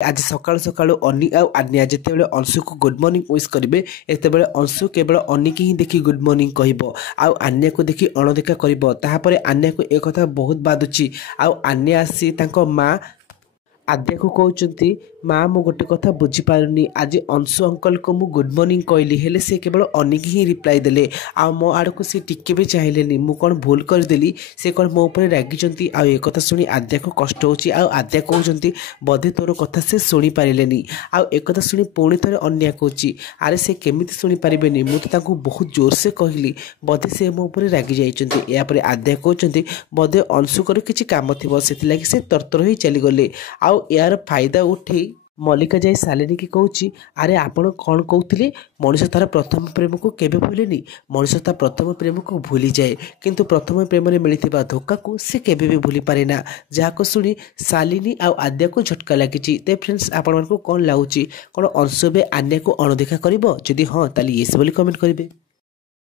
आज सकाळु सकाळु अनी आउ आन्या जितेबाला अंशु को गुड मॉर्निंग विश करेंगे एतेबेले अंशु केवल अनी की ही देखी गुड मॉर्निंग कहब आउ आन्या को देखी अणदेखा कर आन्या को एक कथा बहुत बाधुची आउ आन्या आसी तांको माँ आद्या को कहते माँ मु गोटे कथा बुझीपारुनी आज अंशु अंकल को मु गुड मॉर्निंग कहली हेले से केवल अनिक ही रिप्लाई देले आ मो आड़ को से टिके भी चाहेलेनी मु कौन भूल करदेली से कौन मो ऊपर रागिचंती आ एक कथा सुनी आद्या को कष्ट होची आ आद्या कहउचंती बधे तोर कथा से सुनी पारिलेनी आ एक कथा सुनी पुणी थरे अन्या कहउची अरे से केमिति सुनी पारिबेनी मु तो तांको बहुत जोर से कहली बधे से मो ऊपर रागी जाइचंती या पर आद्या कहउचंती बधे अंशु कर किछि काम थिबो सेति से तरतर होई चली गले आ यार फायदा उठे मल्लिका जाई शालिनी की कहूची अरे आपण कौन कहते मनीष तार प्रथम प्रेम को केबे भूलेनी मनीष तार प्रथम प्रेम को भूली जाए किंतु प्रथम प्रेम में मिलता धोखा को से केबे भी भूली पारे ना जहाँ को शुणी शालिनी आ आद्या को झटका लगी। ते फ्रेंड्स आपण को कौन लगुच कौन अंशु बे आन्या को अणदेखा कर जदि हाँ ताली येस बोली कमेंट करेंगे।